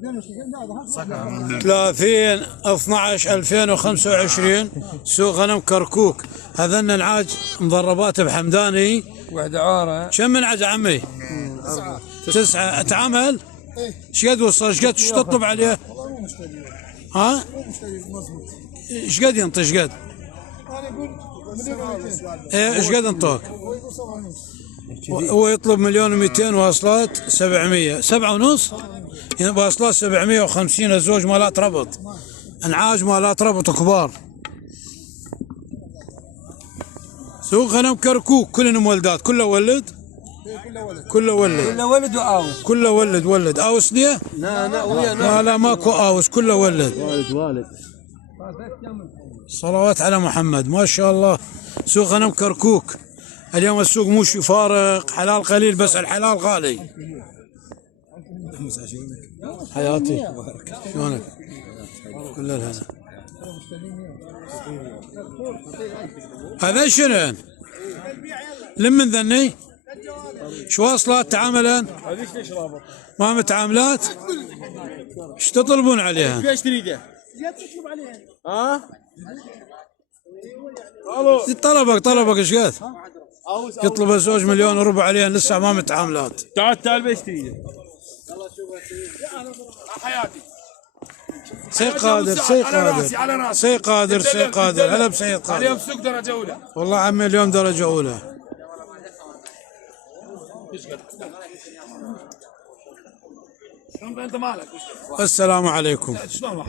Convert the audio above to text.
30/12/2025 سوق غنم كركوك. هذن العاج مضربات بحمداني. واحد عارة. كم من عاج عمي؟ 9. اتعامل؟ ايش قد وصل؟ ايش قد تطلب عليه؟ والله مو مشتري. ها؟ مو مشتري مضبوط. ايش قد ينطي؟ ايش قد؟ انا اقول مليون و200. ايه ايش قد انطوك؟ هو يقول 7.5. هو يطلب 1,200,000 واصلات 700. 7.5 يعني واصلات 750. الزوج مالات ربط، انعاج مالات ربط كبار. سوق غنم كركوك كلهم ولدات. كله ولد؟ كله ولد. كله ولد وآوس. كله ولد. اوس ليه؟ لا ويا لا ماكو اوس، كله ولد. والد. صلوات على محمد، ما شاء الله. سوق غنم كركوك اليوم السوق مش فارق، حلال قليل بس الحلال غالي. حياتي شلونك؟ كل الهنا. هذا شنو؟ لمن ذني؟ شو واصلات تعاملان؟ ما متعاملات؟ ايش تطلبون عليها؟ ايش تريده؟ تطلب عليها. ها؟ طلبك ايش قد؟ يطلب الزوج 1,400,000 عليها لسه ما متعاملات. تعال بايش تريده؟ حياتي سي قادر هلا بسيد قادر. اليوم سوق درجة أولى. والله عمي اليوم درجة أولى. انت مالك؟ السلام عليكم.